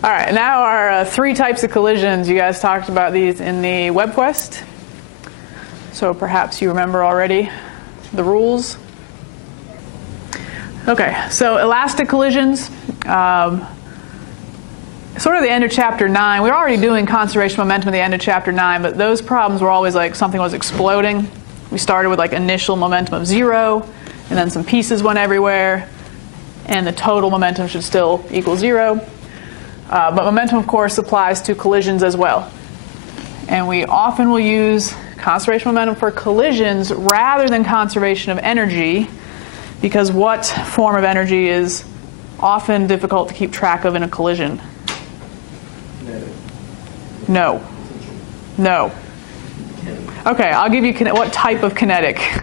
All right, now our three types of collisions. You guys talked about these in the web quest, so perhaps you remember already the rules. Okay, so elastic collisions, sort of the end of chapter 9. We were already doing conservation momentum at the end of chapter 9, but those problems were always like something was exploding. We started with like initial momentum of 0, and then some pieces went everywhere, and the total momentum should still equal 0. But momentum, of course, applies to collisions as well. And we often will use conservation momentum for collisions rather than conservation of energy, because what form of energy is often difficult to keep track of in a collision? No. No. Okay, I'll give you what type of kinetic?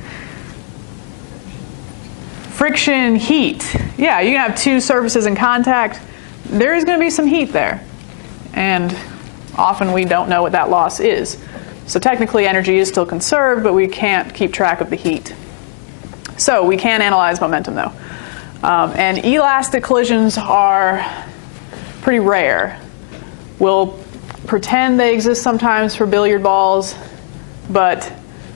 Friction, heat. Yeah, you can have two surfaces in contact. There is going to be some heat there. And often we don't know what that loss is. So technically energy is still conserved, but we can't keep track of the heat. So we can analyze momentum though. And elastic collisions are pretty rare. We'll pretend they exist sometimes for billiard balls, but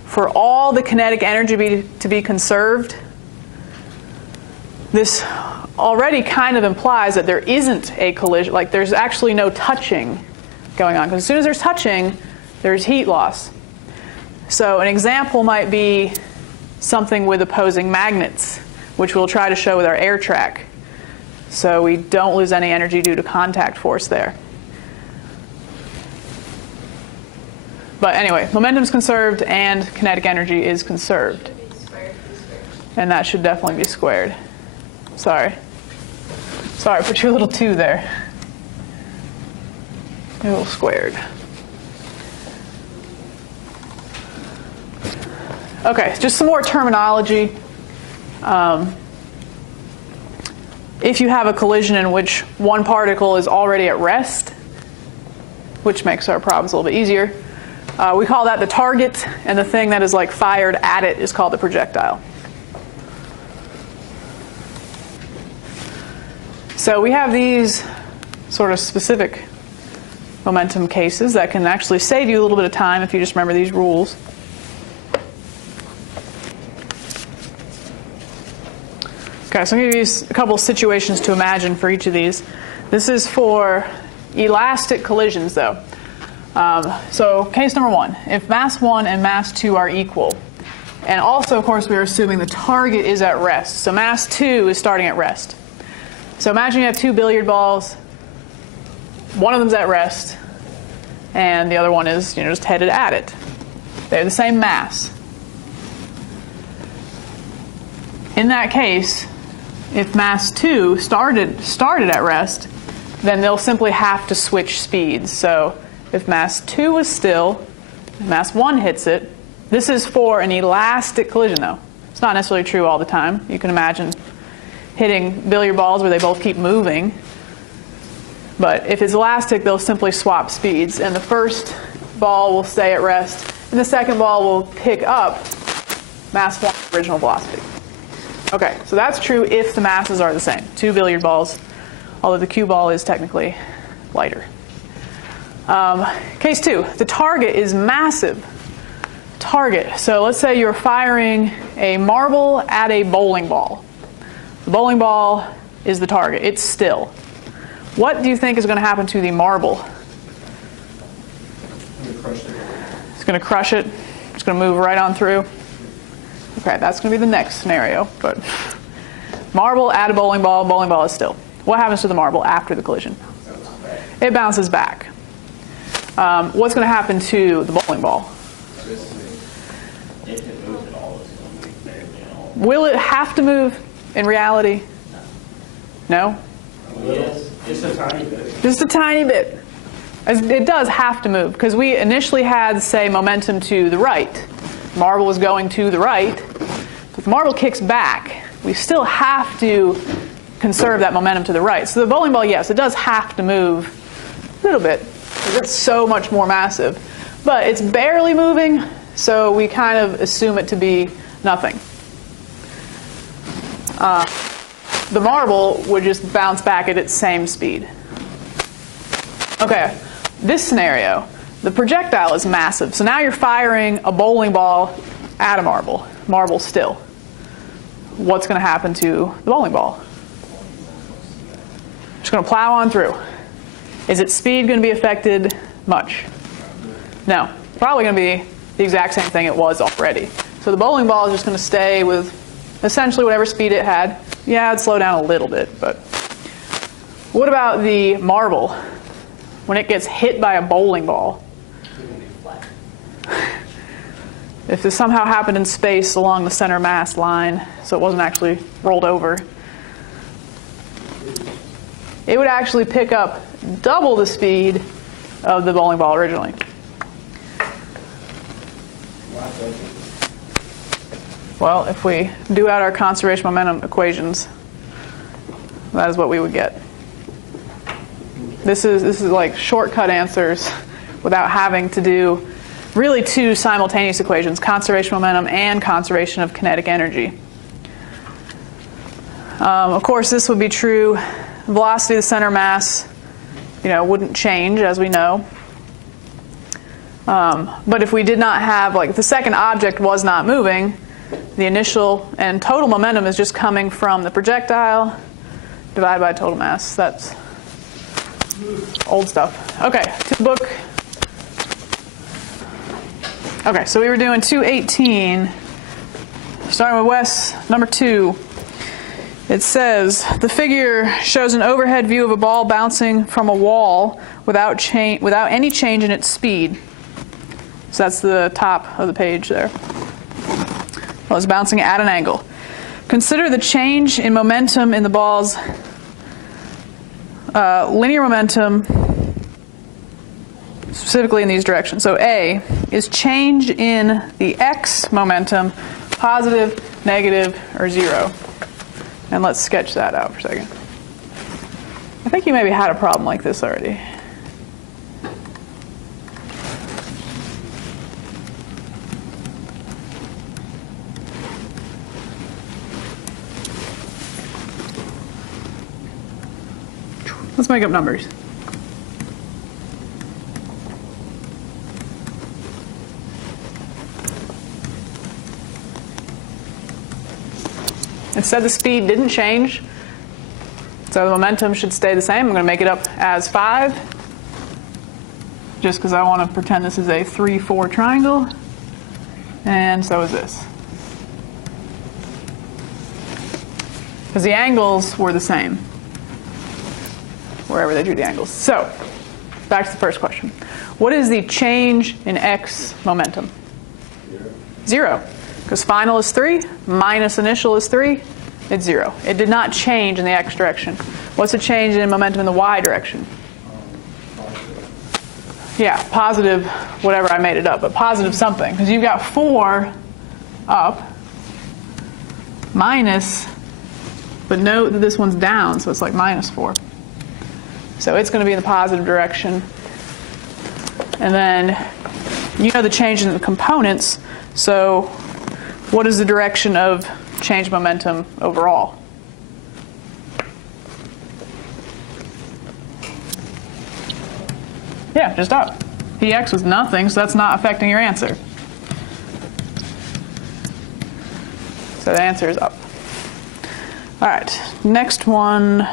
for all the kinetic energy to be conserved, this already kind of implies that there isn't a collision, like there's actually no touching going on. Because as soon as there's touching, there's heat loss. So an example might be something with opposing magnets, which we'll try to show with our air track. So we don't lose any energy due to contact force there. But anyway, momentum's conserved and kinetic energy is conserved. And that should definitely be squared. Sorry, I put you a little 2 there. A little squared. Okay, just some more terminology. If you have a collision in which one particle is already at rest, which makes our problems a little bit easier, we call that the target, and the thing that is like fired at it is called the projectile. So we have these sort of specific momentum cases that can actually save you a little bit of time if you just remember these rules. Okay, so I'm going to use a couple of situations to imagine for each of these. This is for elastic collisions, though. So case number 1, if mass 1 and mass 2 are equal, and also, of course, we're assuming the target is at rest. So mass 2 is starting at rest. So imagine you have 2 billiard balls. One of them's at rest, and the other one is just headed at it. They have the same mass. In that case, if mass 2 started at rest, then they'll simply have to switch speeds. So if mass 2 is still, mass 1 hits it. This is for an elastic collision, though. It's not necessarily true all the time. You can imagine hitting billiard balls where they both keep moving. But if it's elastic, they'll simply swap speeds. And the first ball will stay at rest, and the second ball will pick up mass 1's original velocity. Okay, so that's true if the masses are the same. 2 billiard balls, although the cue ball is technically lighter. Case 2, the target is massive. Target. So let's say you're firing a marble at a bowling ball. The bowling ball is the target. It's still. What do you think is going to happen to the marble? It's going to crush it. It's going to move right on through. Okay, that's going to be the next scenario. But marble at a bowling ball is still. What happens to the marble after the collision? It bounces back. What's going to happen to the bowling ball? Will it have to move in reality? No? Yes, just a tiny bit. Just a tiny bit. It does have to move, because we initially had, say, momentum to the right. Marble was going to the right. If the marble kicks back, we still have to conserve that momentum to the right. So the bowling ball, yes, it does have to move a little bit, because it's so much more massive. But it's barely moving, so we kind of assume it to be nothing. The marble would just bounce back at its same speed. Okay, this scenario, the projectile is massive. So now you're firing a bowling ball at a marble still. What's going to happen to the bowling ball? Just going to plow on through. Is its speed going to be affected much? No. Probably going to be the exact same thing it was already. So the bowling ball is just going to stay with essentially whatever speed it had. Yeah, it'd slow down a little bit, but what about the marble? When it gets hit by a bowling ball, if this somehow happened in space along the center mass line, so it wasn't actually rolled over, it would actually pick up double the speed of the bowling ball originally. Well, if we do out our conservation momentum equations, that is what we would get. This is like shortcut answers without having to do really two simultaneous equations, conservation momentum and conservation of kinetic energy. Of course, this would be true. Velocity of the center mass, wouldn't change, as we know. But if we did not have, like, if the second object was not moving, the initial and total momentum is just coming from the projectile divided by total mass. That's old stuff. Okay, to the book. Okay, so we were doing 218. Starting with Wes, number 2. It says, the figure shows an overhead view of a ball bouncing from a wall without any change in its speed. So that's the top of the page there. Well, it's bouncing at an angle. Consider the change in momentum in the ball's linear momentum, specifically in these directions. So A is change in the x momentum, positive, negative, or 0. And let's sketch that out for a second. I think you maybe had a problem like this already. Let's make up numbers. It said the speed didn't change, so the momentum should stay the same. I'm going to make it up as 5, just because I want to pretend this is a 3-4 triangle, and so is this. Because the angles were the same, wherever they drew the angles. So, back to the first question. What is the change in x momentum? 0. Because final is 3, minus initial is 3, it's 0. It did not change in the x direction. What's the change in momentum in the y direction? Yeah, positive, whatever, I made it up, but positive something. Because you've got 4 up, minus, but note that this one's down, so it's like minus 4. So it's going to be in the positive direction. And then you know the change in the components, so what is the direction of change momentum overall? Yeah, just up. Px was nothing, so that's not affecting your answer. So the answer is up. All right, next one.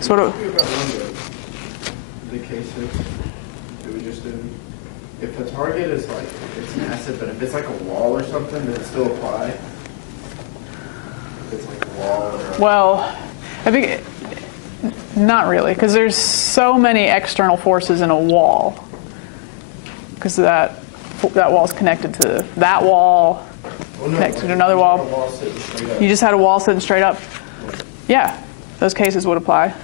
Sort of. The cases that we just did. If a target is like, it's massive, but if it's like a wall or something, does it still apply? If it's like a wall or Well, I think not really, because there's so many external forces in a wall. Because that wall is connected to that wall, connected to another wall. You just had a wall sitting straight up. Yeah, those cases would apply.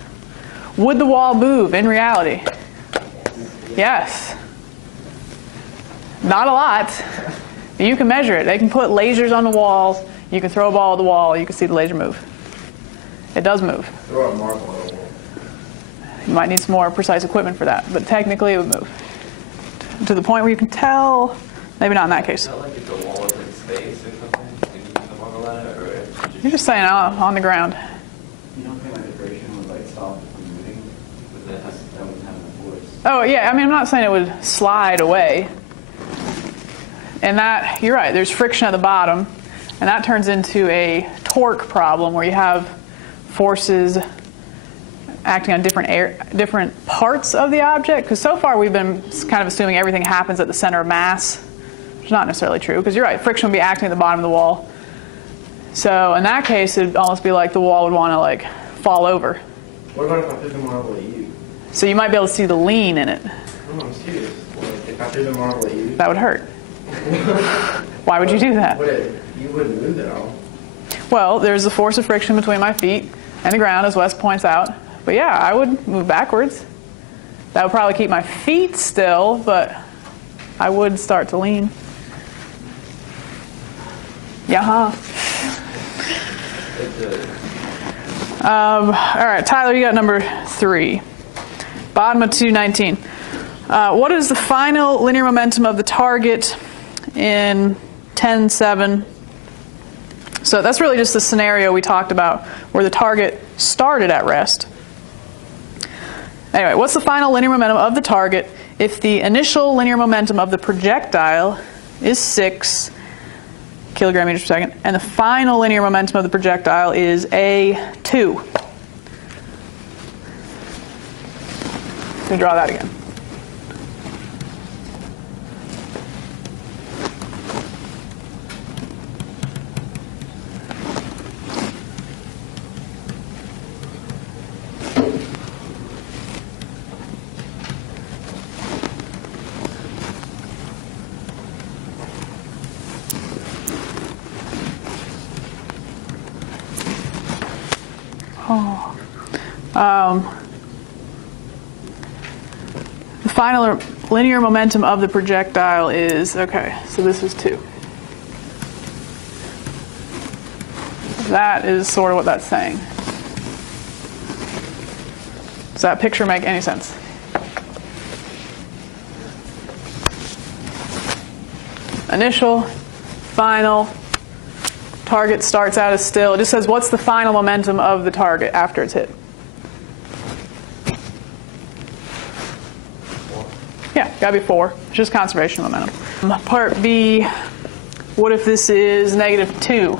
Would the wall move in reality? Yes. Not a lot. But you can measure it. They can put lasers on the walls. You can throw a ball at the wall. You can see the laser move. It does move. throw a marble at a wall. You might need some more precise equipment for that, but technically it would move. To the point where you can tell, maybe not in that case. Is that like if the wall was in space or something? And you can marble at it, or You're just saying on the ground. You don't think like vibration would like stop it from moving? But that has That wouldn't have enough force. Oh, yeah, I mean, I'm not saying it would slide away. And that, you're right, there's friction at the bottom, and that turns into a torque problem where you have forces acting on different parts of the object. Because so far we've been kind of assuming everything happens at the center of mass, which is not necessarily true, because you're right, friction would be acting at the bottom of the wall. So in that case, it'd almost be like the wall would want to like fall over. What about if I threw the marble at you? So you might be able to see the lean in it. No, I'm serious. Like, if I threw the marble at you, That would hurt. Why would you do that? You wouldn't move at all. Well, there's the force of friction between my feet and the ground, as Wes points out. But yeah, I would move backwards. That would probably keep my feet still, but I would start to lean. Yeah. All right, Tyler, you got number 3. Bottom of 219. What is the final linear momentum of the target in 10.7? So that's really just the scenario we talked about where the target started at rest. Anyway, what's the final linear momentum of the target if the initial linear momentum of the projectile is 6 kilogram meters per second, and the final linear momentum of the projectile is a2? Let me draw that again. The final linear momentum of the projectile is, okay, so this is 2. That is sort of what that's saying. Does that picture make any sense? Initial, final, target starts out as still. It just says what's the final momentum of the target after it's hit. Yeah, gotta be 4. It's just conservation momentum. Part B, what if this is -2?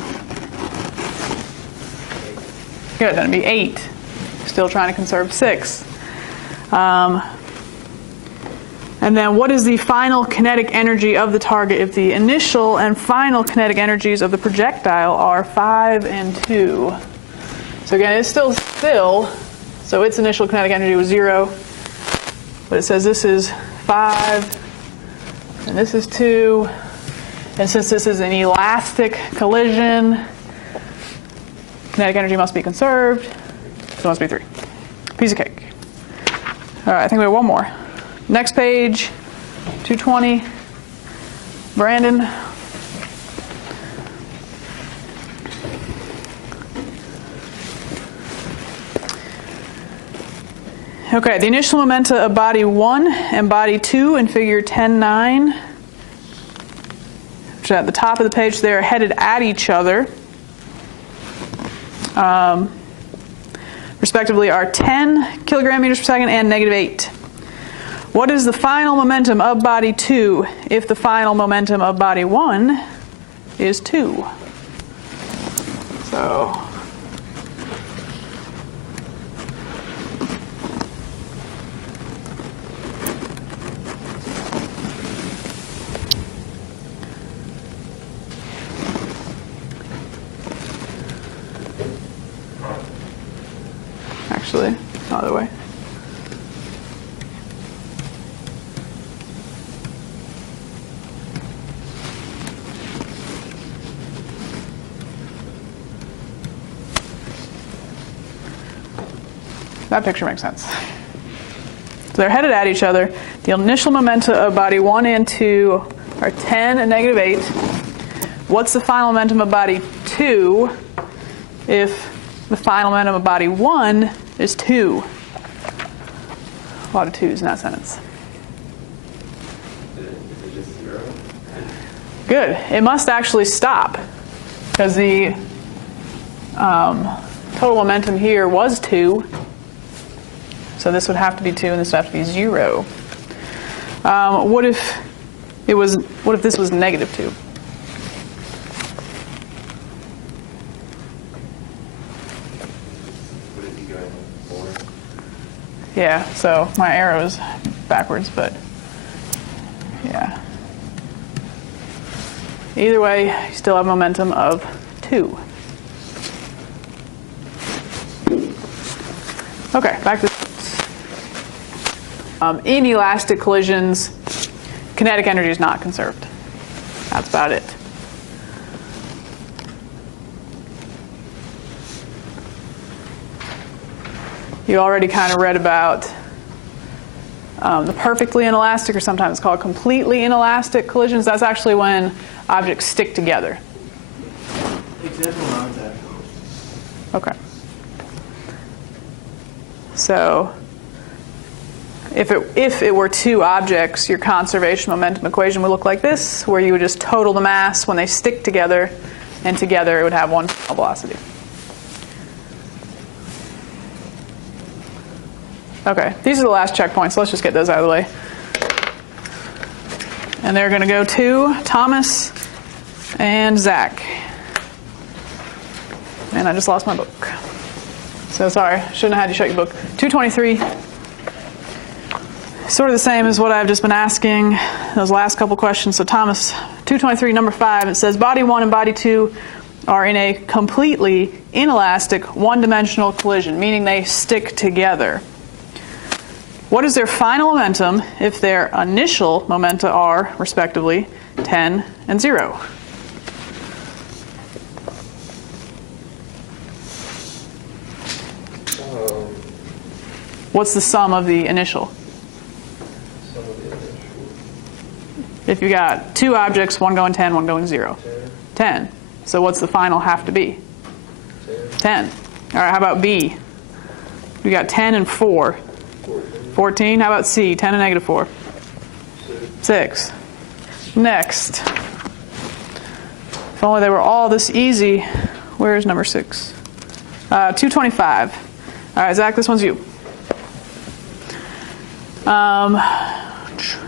Good, then it'd be 8. Still trying to conserve 6. And then what is the final kinetic energy of the target if the initial and final kinetic energies of the projectile are 5 and 2? So again, it's still, so its initial kinetic energy was 0. But it says this is 5, and this is 2. And since this is an elastic collision, kinetic energy must be conserved, so it must be 3. Piece of cake. All right, I think we have one more. Next page, 220. Brandon. Okay, the initial momenta of body 1 and body 2 in figure 10.9, which are at the top of the page, they're headed at each other. Respectively are 10 kilogram meters per second and -8. What is the final momentum of body 2 if the final momentum of body 1 is 2? So actually, the other way. That picture makes sense. So they're headed at each other. The initial momenta of body 1 and 2 are 10 and -8. What's the final momentum of body 2 if the final momentum of body 1 is 2? A lot of 2's in that sentence. Is it just 0? Good. It must actually stop because the total momentum here was 2. So So this would have to be 2 and this would have to be 0. What if this was negative 2? Would it be going 4? Yeah, so my arrow is backwards, but yeah. Either way, you still have momentum of 2. Okay, back to inelastic collisions, kinetic energy is not conserved. That's about it. You already kind of read about the perfectly inelastic, or sometimes called completely inelastic collisions. That's actually when objects stick together. Example on that. Okay. So if it were 2 objects, your conservation momentum equation would look like this, where you would just total the mass when they stick together, and together it would have one final velocity. Okay, these are the last checkpoints, so let's just get those out of the way. And they're going to go to Thomas and Zach. And I just lost my book. So sorry, shouldn't have had you shut your book. 223. Sort of the same as what I've just been asking, those last couple questions. So Thomas, 223, number 5, it says body 1 and body 2 are in a completely inelastic, one-dimensional collision, meaning they stick together. What is their final momentum if their initial momenta are, respectively, 10 and 0? What's the sum of the initial? If you got 2 objects, one going 10, one going 0. 10. So what's the final have to be? 10. All right, how about B? We got 10 and 4. 14. How about C? 10 and negative 4. 6. Next. If only they were all this easy. Where's number 6? 225. All right, Zach, this one's you.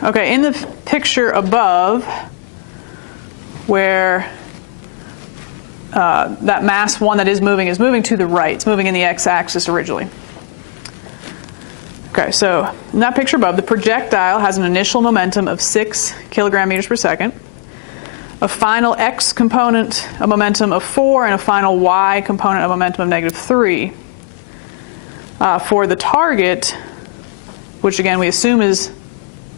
Okay, in the picture above, where that mass 1 that is moving to the right. It's moving in the x-axis originally. Okay, so in that picture above, the projectile has an initial momentum of 6 kilogram meters per second, a final x component of momentum of 4, and a final y component of momentum of negative 3. For the target, which again we assume is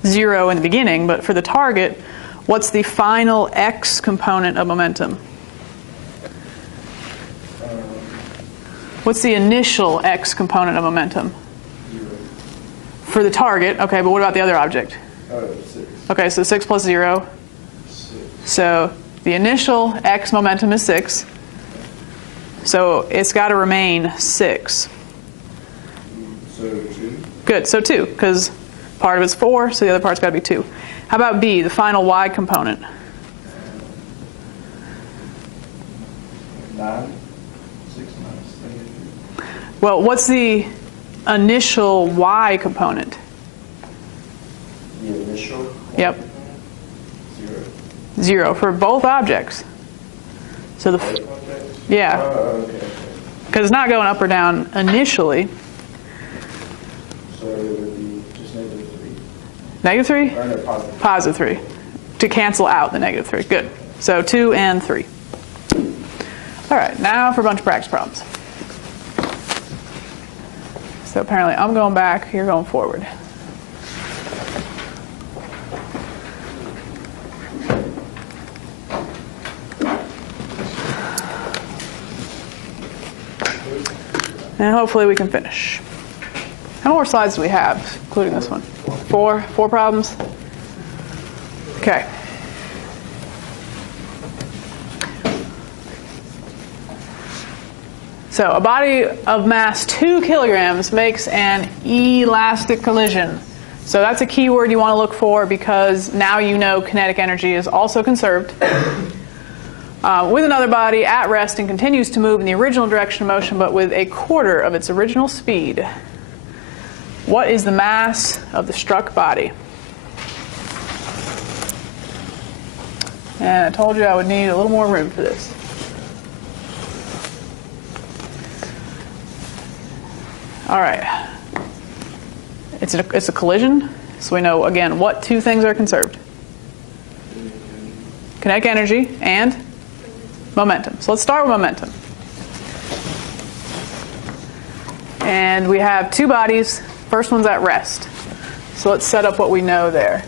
0 in the beginning, but for the target, what's the final x component of momentum? What's the initial x component of momentum? 0. For the target, okay, but what about the other object? 6. Okay, so 6 plus 0. 6. So the initial x momentum is 6. So it's got to remain 6. So 2. Good, so 2, because part of it's 4, so the other part's got to be 2. How about B, the final y component? 9. 6 minus negative 3. Well, what's the initial y component? The initial? Yep. 0. 0 for both objects. So the yeah, Okay. because it's not going up or down initially. So it would be just negative 3. Negative 3? Or no, positive. Positive 3. To cancel out the negative 3. Good. So 2 and 3. All right, now for a bunch of practice problems. So apparently I'm going back, you're going forward. And hopefully we can finish. How many more slides do we have, including this one? 4? 4 problems? Okay. So a body of mass 2 kilograms makes an elastic collision. So that's a key word you want to look for, because now you know kinetic energy is also conserved. With another body at rest and continues to move in the original direction of motion, but with a quarter of its original speed. What is the mass of the struck body? And I told you I would need a little more room for this. All right. It's a collision, so we know, again, what two things are conserved? Kinetic energy and momentum. So let's start with momentum. And we have two bodies. First one's at rest. So let's set up what we know there.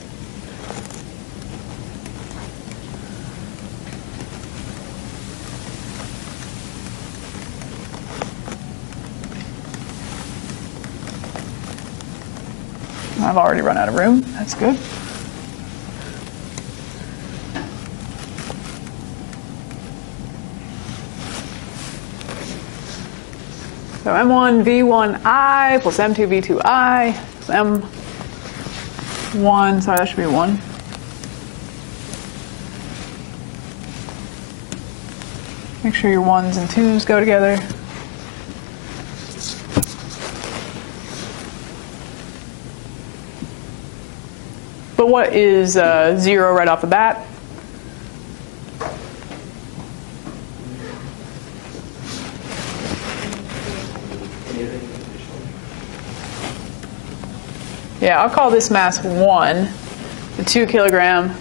I've already run out of room. That's good. So M1 V1I plus M2 V2I plus M1, sorry, that should be 1. Make sure your 1s and 2s go together. But what is 0 right off the bat? Yeah, I'll call this mass 1. The 2 kilogram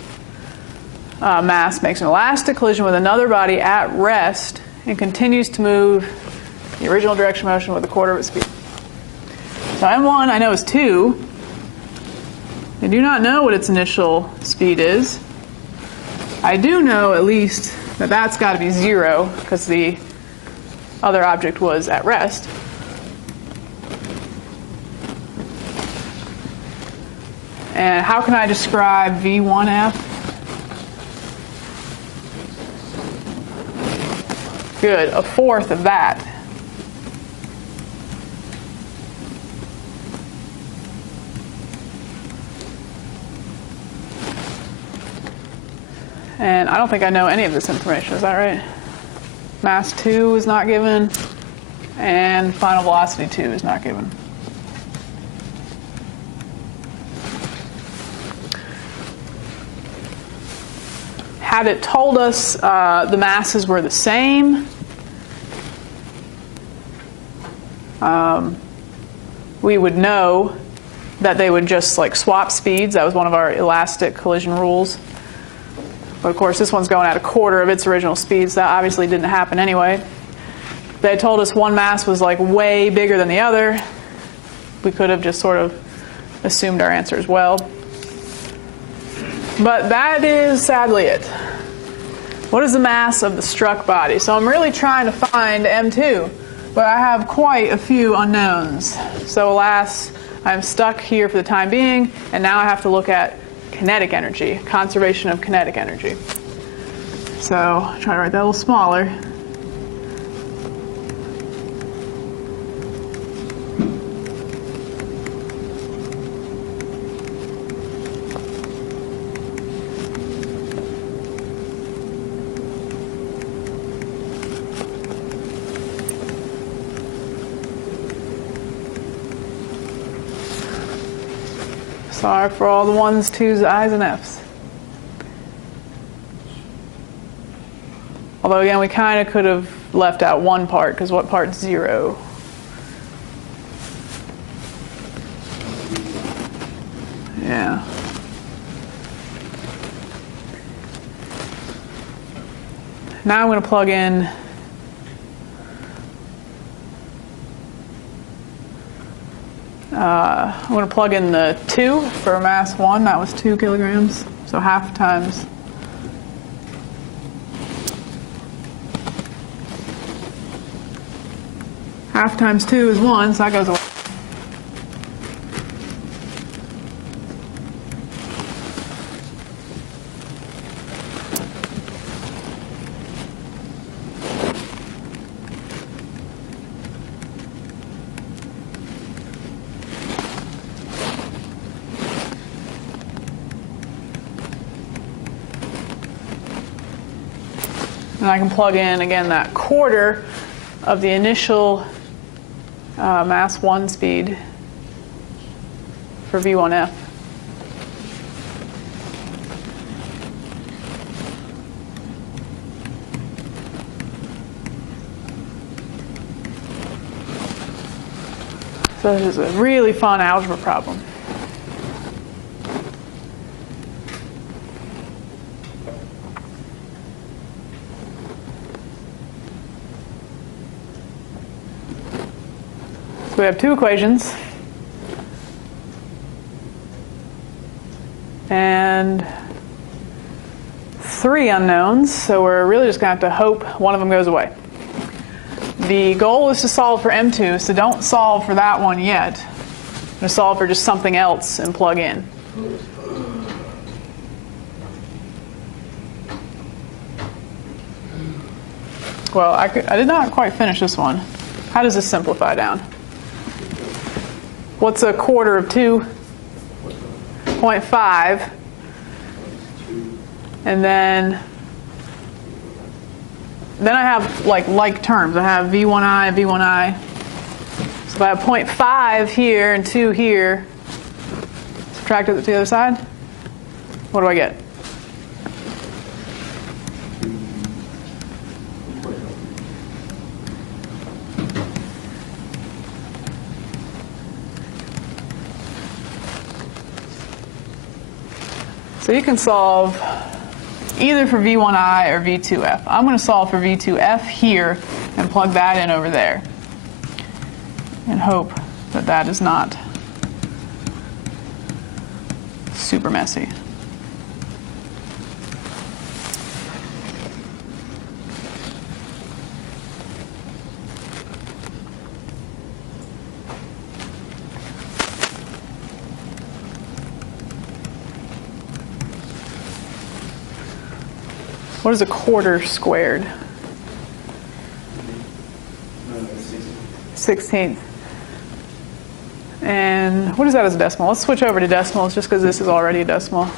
mass makes an elastic collision with another body at rest and continues to move the original direction of motion with a quarter of its speed. So M1 I know is 2. I do not know what its initial speed is. I do know at least that that's got to be 0 because the other object was at rest. And how can I describe V1F? Good, a fourth of that. And I don't think I know any of this information, is that right? Mass 2 is not given, and final velocity 2 is not given. Had it told us the masses were the same, we would know that they would just like swap speeds. That was one of our elastic collision rules. But of course, this one's going at a quarter of its original speed, so that obviously didn't happen anyway. They told us one mass was like way bigger than the other. We could have just sort of assumed our answer as well. But that is sadly it. What is the mass of the struck body? So I'm really trying to find M2, but I have quite a few unknowns. So alas, I'm stuck here for the time being, and now I have to look at kinetic energy, conservation of kinetic energy. So try to write that a little smaller. Sorry for all the 1s, 2s, I's, and F's. Although again, we kind of could have left out one part, because what part's 0? Yeah. Now I'm going to plug in I'm going to plug in the 2 for mass 1. That was 2 kilograms. So half times half times 2 is 1, so that goes away. And I can plug in, again, that quarter of the initial mass 1 speed. for V1F. So this is a really fun algebra problem. So we have two equations. And three unknowns, so we're really just going to have to hope one of them goes away. The goal is to solve for M2, so don't solve for that one yet. I'm going to solve for just something else and plug in. Well, I did not quite finish this one. How does this simplify down? What's a quarter of 2? 0.5. And then I have like terms. I have V1I, V1I. So if I have 0.5 here and 2 here, subtract it to the other side, what do I get? So you can solve either for V1I or V2F. I'm going to solve for V2F here and plug that in over there and hope that that is not super messy. What is a quarter squared? 16th. And what is that as a decimal? Let's switch over to decimals just because this is already a decimal.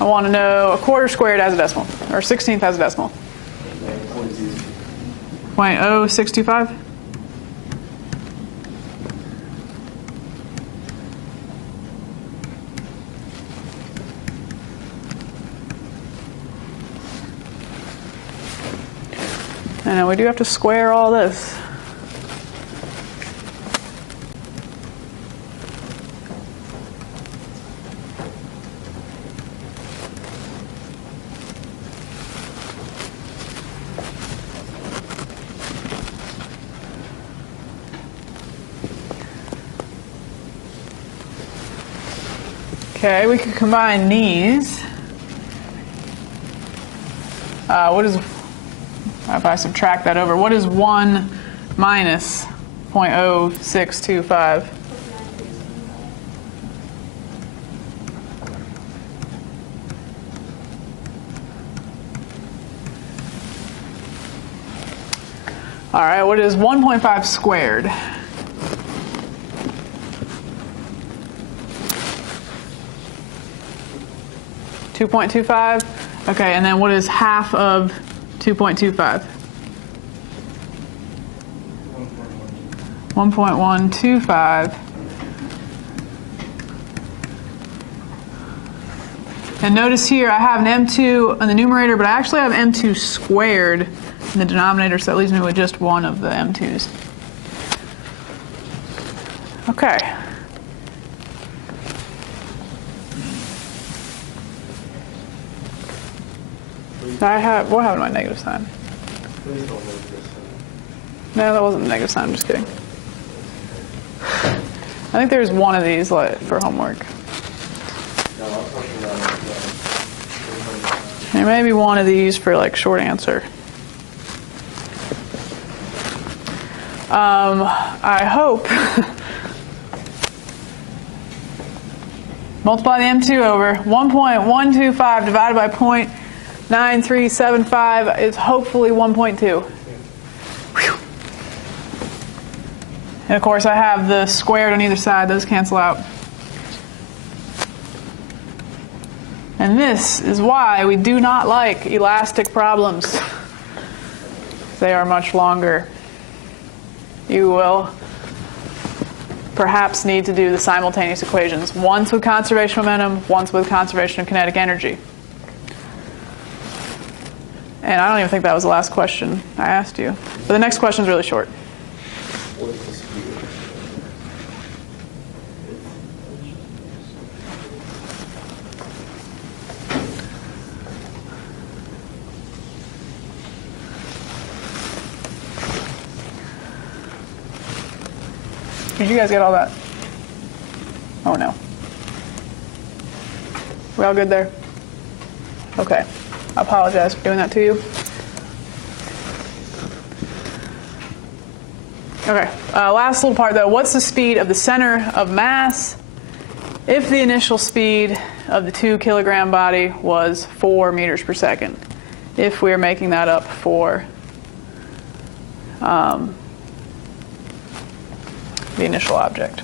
I want to know a quarter squared as a decimal, or 16th as a decimal. 0.0625? And now we do have to square all this. Okay, we could combine these. What is, if I subtract that over, what is 1 minus 0.0625? All right, what is 1.5 squared? $2.25. Okay, and then what is half of 2.25? 1.125. And notice here I have an M2 on the numerator, but I actually have M2 squared in the denominator, so that leaves me with just one of the M2s. Okay. What happened to my negative sign? No, that wasn't a negative sign, I'm just kidding. I think there's one of these for homework. There may be one of these for like short answer. I hope. Multiply the M2 over 1.125 divided by 0.9375 is hopefully 1.2. Whew. And of course I have the squared on either side, those cancel out. And this is why we do not like elastic problems. They are much longer. You will perhaps need to do the simultaneous equations, once with conservation of momentum, once with conservation of kinetic energy. And I don't even think that was the last question I asked you. But the next question is really short. What is the speed? Did you guys get all that? Oh no. We all good there? Okay. I apologize for doing that to you. Okay. Last little part though. What's the speed of the center of mass if the initial speed of the 2 kilogram body was 4 meters per second? If we are making that up for the initial object.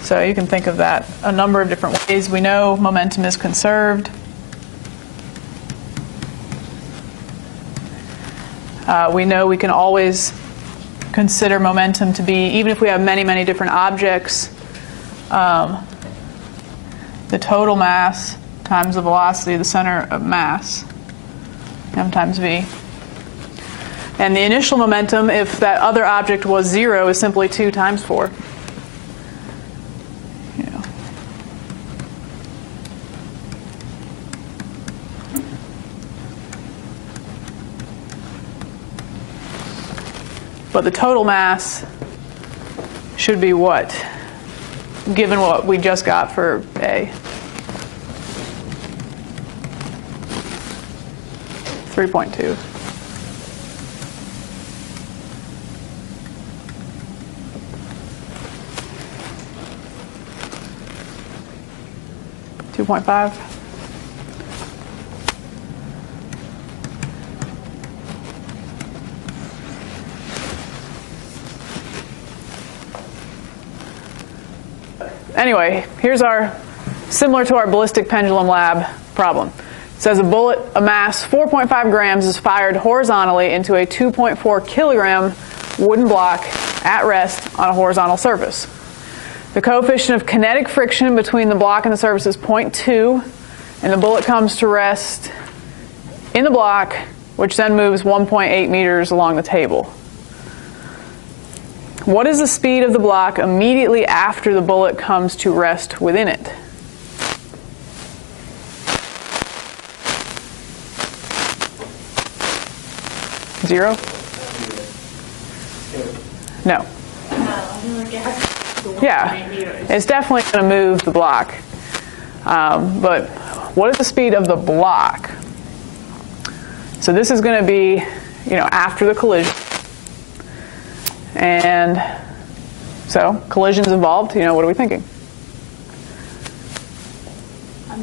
So you can think of that a number of different ways. We know momentum is conserved. We know we can always consider momentum to be, even if we have many, many different objects, the total mass times the velocity of the center of mass, m times v. And the initial momentum, if that other object was 0, is simply 2 times 4. Yeah. But the total mass should be what? Given what we just got for A. 3.2. $2.5. Anyway, here's our, similar to our ballistic pendulum lab problem. It says a bullet, a mass 4.5 grams is fired horizontally into a 2.4 kilogram wooden block at rest on a horizontal surface. The coefficient of kinetic friction between the block and the surface is 0.2, and the bullet comes to rest in the block, which then moves 1.8 meters along the table. What is the speed of the block immediately after the bullet comes to rest within it? Zero? No. Yeah, it's definitely going to move the block. But what is the speed of the block? So this is going to be, after the collision. And so collision's involved. What are we thinking?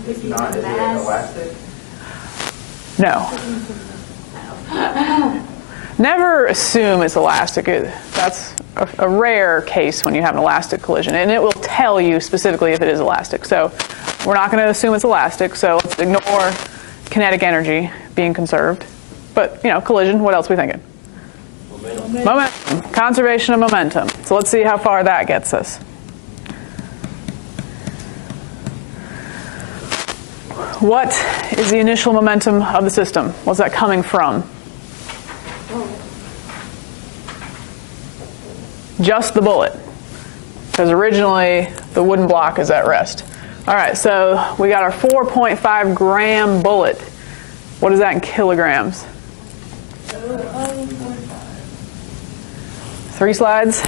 Is it elastic? No. Never assume it's elastic. That's a rare case when you have an elastic collision, and it will tell you specifically if it is elastic. So we're not going to assume it's elastic, so let's ignore kinetic energy being conserved. But, collision, what else are we thinking? Momentum. Conservation of momentum. So let's see how far that gets us. What is the initial momentum of the system? What's that coming from? Just the bullet, because originally the wooden block is at rest. All right, so we got our 4.5 gram bullet. What is that in kilograms? 3 slides.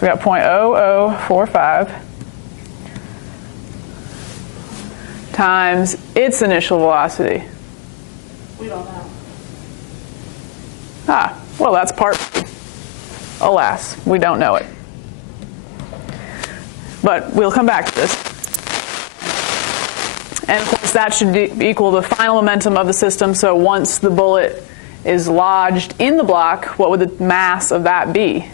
We got 0.0045 times its initial velocity. We don't know. Well, that's part. Alas, we don't know it. But we'll come back to this. And of course, that should equal the final momentum of the system. So once the bullet is lodged in the block, what would the mass of that be?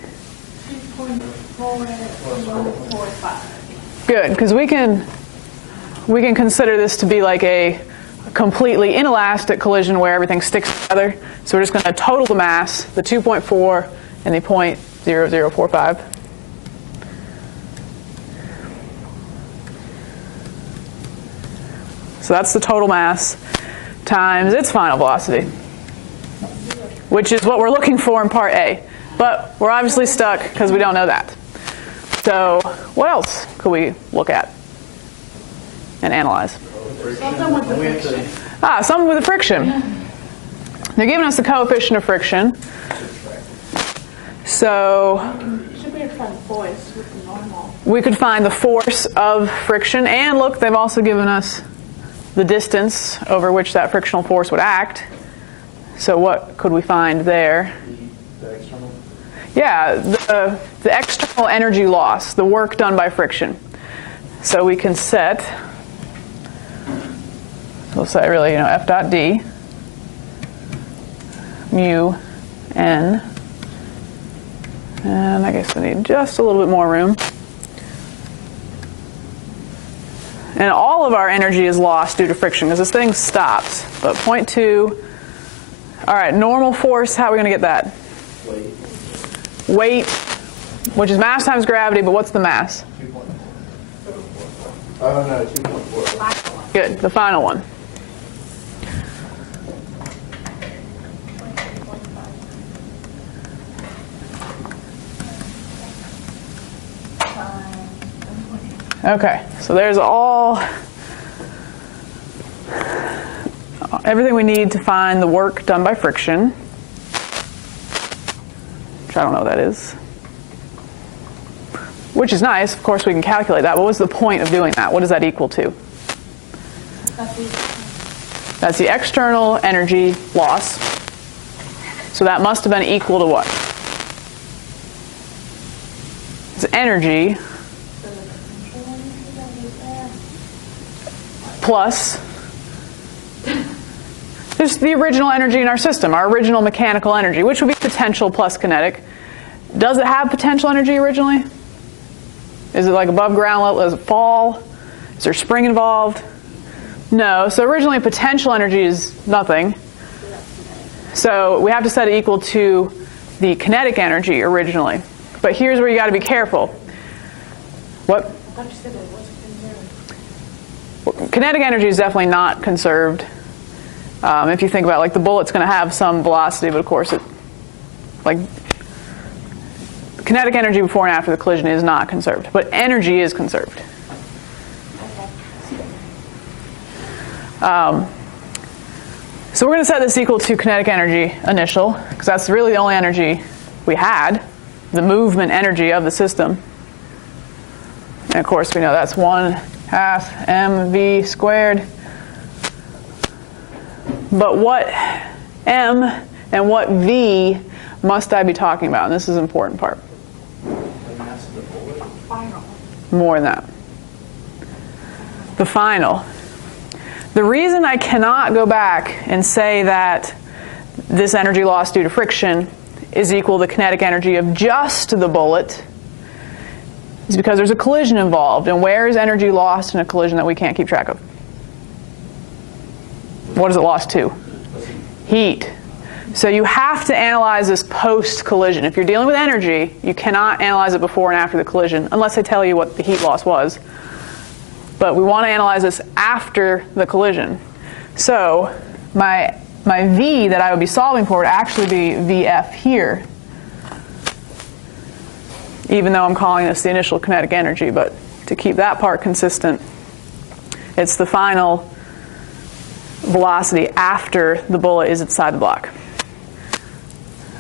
2.445. Good, because we can consider this to be like a completely inelastic collision where everything sticks together. So we're just going to total the mass, the 2.4 and the 0.0045. So that's the total mass times its final velocity, which is what we're looking for in part A. But we're obviously stuck because we don't know that. So what else could we look at and analyze? Something with the friction. Something with the friction. They're giving us the coefficient of friction. So Should be able to find force with the normal. we could find the force of friction. And look, they've also given us the distance over which that frictional force would act. So what could we find there? The external? Yeah, the external energy loss, the work done by friction. So we can set, we'll say really, F dot D, mu, n, and I guess we need just a little bit more room. And all of our energy is lost due to friction because this thing stops. But 0.2, all right, normal force, how are we going to get that? Weight, which is mass times gravity, but what's the mass? 2.4. Oh, no, 2.4. Good, the final one. Okay, so there's everything we need to find the work done by friction, which I don't know what that is, which is nice. Of course, we can calculate that, but what's the point of doing that? What does that equal to? That's the external energy loss. So that must have been equal to what? It's energy plus just the original energy in our system, our original mechanical energy, which would be potential plus kinetic. Does it have potential energy originally? Is it like above ground level? Does it fall? Is there spring involved? No. So originally potential energy is nothing. So we have to set it equal to the kinetic energy originally. But here's where you got to be careful. What? I thought you said it wasn't conserved. Well, kinetic energy is definitely not conserved. If you think about it, like the bullet's going to have some velocity, but of course kinetic energy before and after the collision is not conserved, but energy is conserved. So we're going to set this equal to kinetic energy initial, because that's really the only energy we had, the movement energy of the system. And of course we know that's 1/2 mv squared. But what m and what v must I be talking about? And this is an important part. The mass of the bullet? Final. More than that. The final. The reason I cannot go back and say that this energy loss due to friction is equal to the kinetic energy of just the bullet is because there's a collision involved. And where is energy lost in a collision that we can't keep track of? What is it lost to? Heat. So you have to analyze this post-collision. If you're dealing with energy, you cannot analyze it before and after the collision, unless they tell you what the heat loss was. But we want to analyze this after the collision. So my V that I would be solving for would actually be VF here, even though I'm calling this the initial kinetic energy. But to keep that part consistent, it's the final velocity after the bullet is inside the block.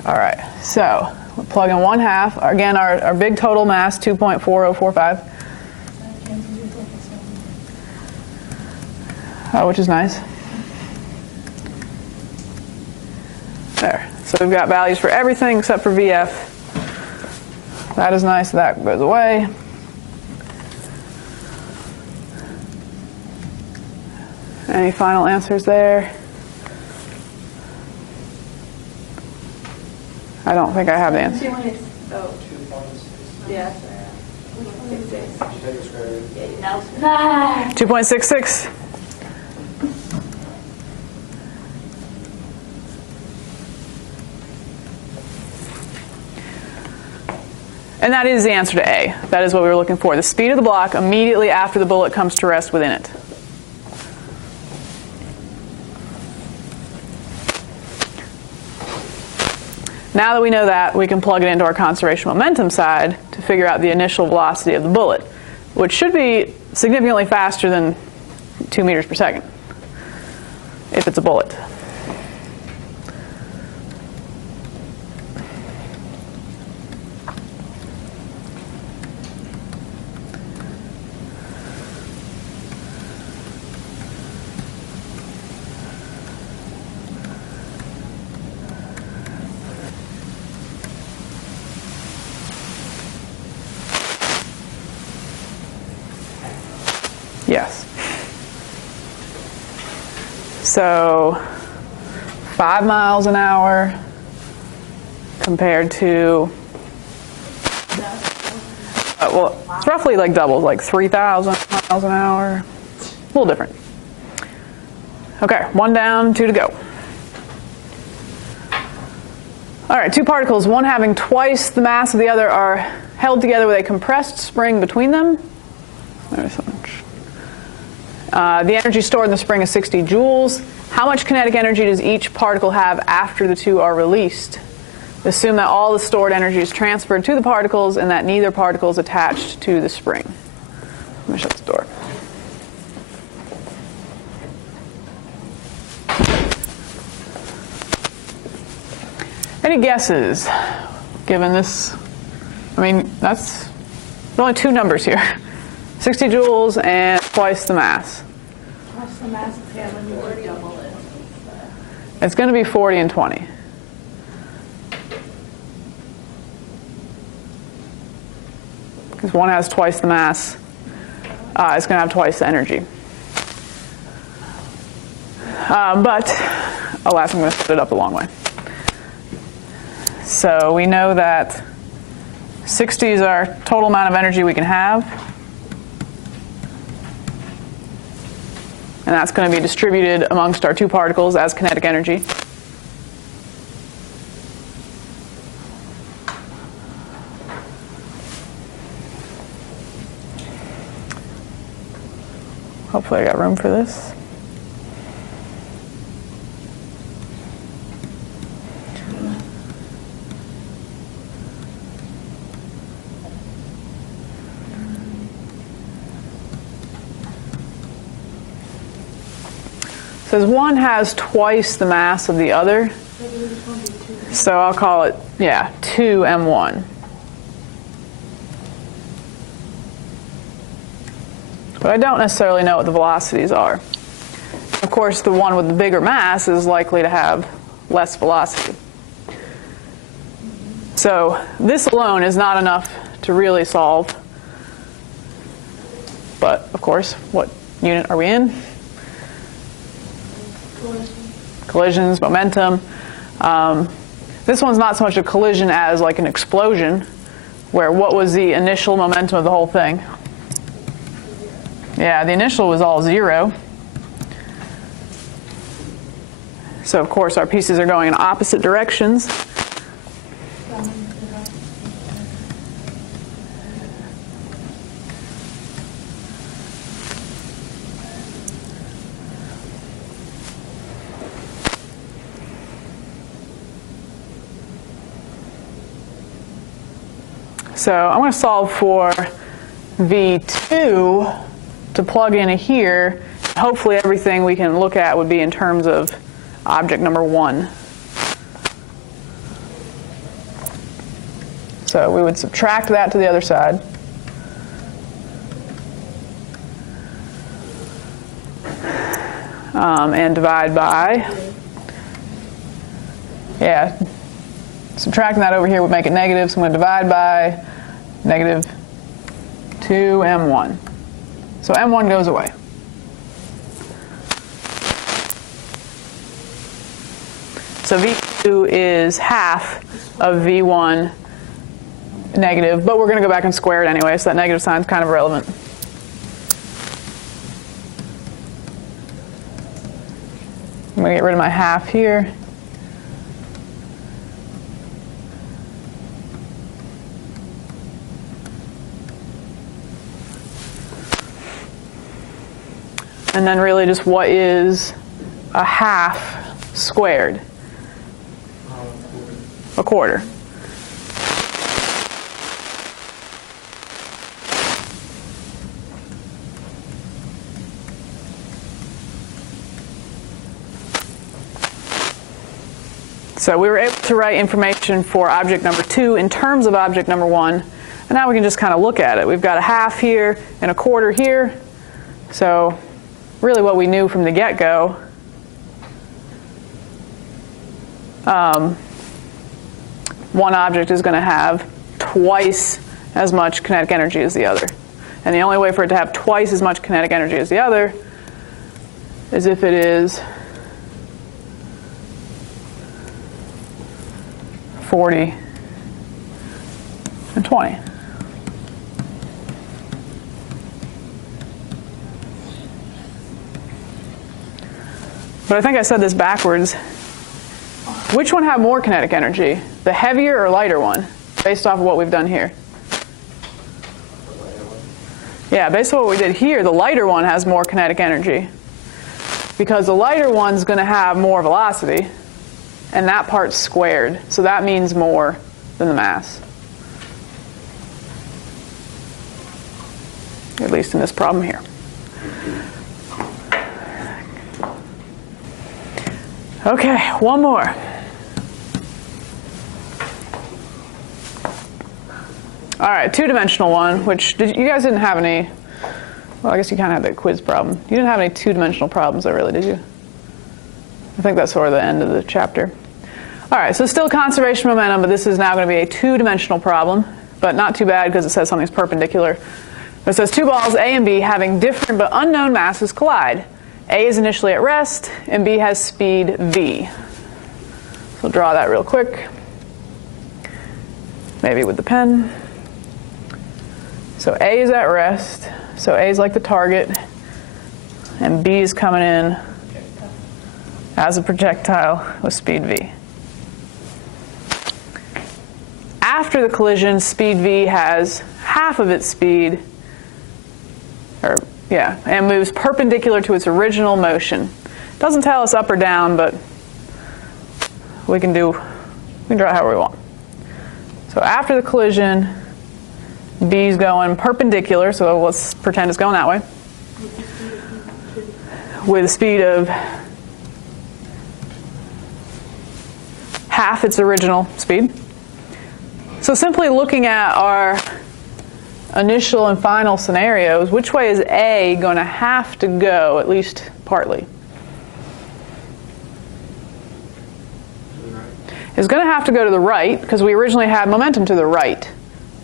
All right, so we'll plug in 1/2. Again, our big total mass, 2.4045. Which is nice. There. So we've got values for everything except for VF. That is nice. That goes away. Any final answers there? I don't think I have the answer. 2.6. Oh, 2.6. yeah. 2.6. Nah. 2.66. And that is the answer to A. That is what we were looking for. The speed of the block immediately after the bullet comes to rest within it. Now that we know that, we can plug it into our conservation momentum side to figure out the initial velocity of the bullet, which should be significantly faster than 2 meters per second, if it's a bullet. Yes. So 5 miles an hour compared to, well, it's roughly like double, like 3,000 miles an hour. A little different. Okay, 1 down, 2 to go. All right, 2 particles, one having twice the mass of the other, are held together with a compressed spring between them. There's so much. The energy stored in the spring is 60 joules. How much kinetic energy does each particle have after the 2 are released? Assume that all the stored energy is transferred to the particles and that neither particle is attached to the spring. Let me shut the door. Any guesses? Given this, I mean, there's only 2 numbers here. 60 joules and twice the mass. What's the mass of the when you were double it? It's going to be 40 and 20. Because one has twice the mass, it's going to have twice the energy. But, alas, I'm going to split it up a long way. So we know that 60 is our total amount of energy we can have. And that's going to be distributed amongst our 2 particles as kinetic energy. Hopefully I got room for this. It says one has twice the mass of the other, so I'll call it, 2m1. But I don't necessarily know what the velocities are. Of course, the one with the bigger mass is likely to have less velocity. So this alone is not enough to really solve. But, of course, what unit are we in? Collisions, momentum. This one's not so much a collision as like an explosion, where what was the initial momentum of the whole thing? Yeah, the initial was all 0. So of course our pieces are going in opposite directions. So I'm going to solve for V2 to plug in here. Hopefully everything we can look at would be in terms of object number 1. So we would subtract that to the other side. And divide by, subtracting that over here would make it negative, so I'm going to divide by negative 2m1. So m1 goes away. So v2 is half of v1 negative, but we're going to go back and square it anyway, so that negative sign is kind of irrelevant. I'm going to get rid of my half here. and then really just what is a half squared? A quarter. So we were able to write information for object number 2 in terms of object number 1. And now we can just kind of look at it. We've got a half here and a quarter here. So really what we knew from the get-go, one object is going to have twice as much kinetic energy as the other. And the only way for it to have twice as much kinetic energy as the other is if it is 40 and 20. But I think I said this backwards. Which one had more kinetic energy? The heavier or lighter one, based off of what we've done here? Yeah, based on what we did here, the lighter one has more kinetic energy. Because the lighter one's going to have more velocity, and that part's squared. So that means more than the mass. At least in this problem here. Okay, one more. All right, two-dimensional one, which you guys didn't have any. Well, I guess you kind of had the quiz problem. You didn't have any two-dimensional problems, though, really, did you? I think that's sort of the end of the chapter. All right, so still conservation momentum, but this is now going to be a two-dimensional problem, but not too bad because it says something's perpendicular. It says two balls, A and B, having different but unknown masses collide. A is initially at rest, and B has speed v. So draw that real quick, maybe with the pen. So A is at rest, so A is like the target, and B is coming in as a projectile with speed v. After the collision, speed v has half of its speed, and moves perpendicular to its original motion. Doesn't tell us up or down, but we can draw it however we want. So after the collision, B is going perpendicular, so let's pretend it's going that way, with a speed of half its original speed. So simply looking at our initial and final scenarios, which way is A going to have to go, at least partly? It's going to have to go to the right, because we originally had momentum to the right.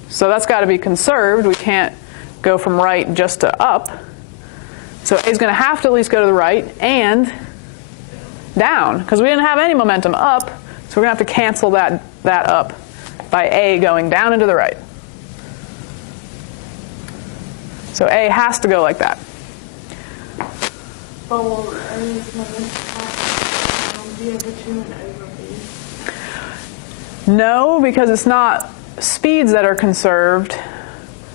So that's got to be conserved. We can't go from right just to up. So A is going to have to at least go to the right and down, because we didn't have any momentum up, so we're going to have to cancel that up by A going down and to the right. So A has to go like that. But will A's momentum be over 2 and over B? No, because it's not speeds that are conserved.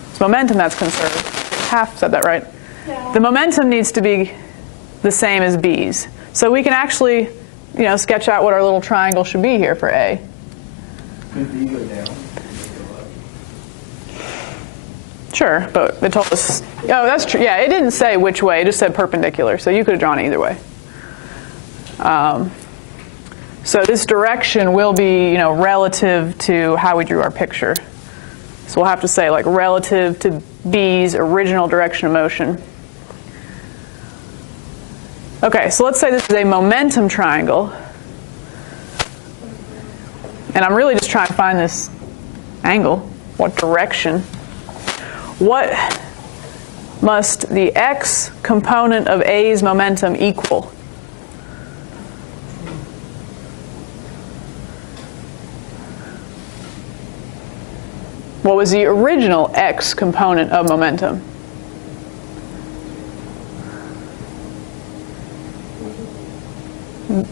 It's momentum that's conserved. Half said that right. Yeah. The momentum needs to be the same as B's. So we can actually, sketch out what our little triangle should be here for A. Could B go down? Sure, but it told us, oh, that's true. Yeah, it didn't say which way, it just said perpendicular, so you could have drawn it either way. So this direction will be, relative to how we drew our picture. So we'll have to say, like, relative to B's original direction of motion. Okay, so let's say this is a momentum triangle. And I'm really just trying to find this angle, what direction. What must the x component of A's momentum equal? What was the original x component of momentum?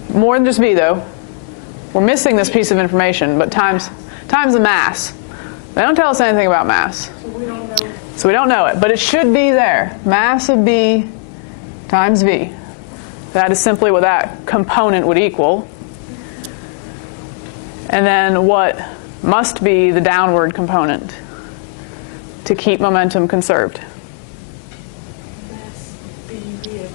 More than just B, though. We're missing this piece of information, but times the mass. They don't tell us anything about mass. So we don't know. So we don't know it, but it should be there. Mass of B times v. That is simply what that component would equal. And then what must be the downward component to keep momentum conserved? Mass B V over 2.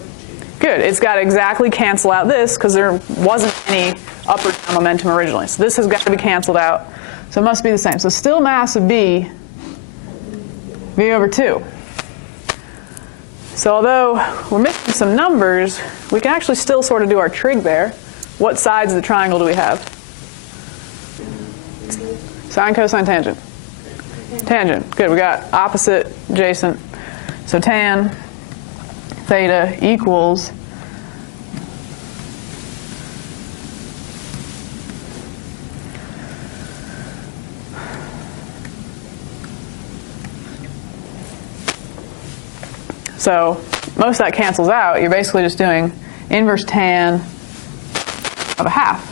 Good. It's got to exactly cancel out this because there wasn't any up or down momentum originally. So this has got to be canceled out. So it must be the same. So still mass of B, V over 2. So although we're missing some numbers, we can actually still sort of do our trig there. What sides of the triangle do we have? Sine, cosine, tangent. Tangent. Good. We got opposite, adjacent. So tan theta equals so most of that cancels out. You're basically just doing inverse tan of a half.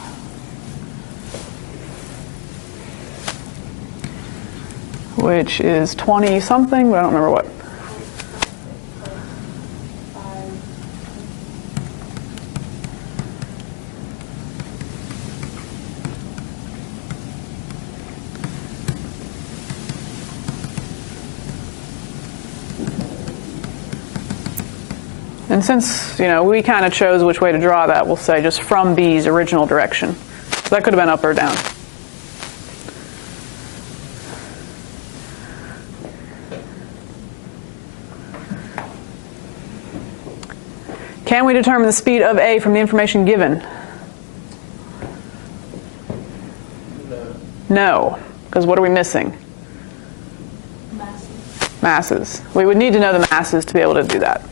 Which is 20 something, but I don't remember what. And since, we kind of chose which way to draw that, we'll say just from B's original direction. So that could have been up or down. Can we determine the speed of A from the information given? No, because what are we missing? Masses. Masses. We would need to know the masses to be able to do that.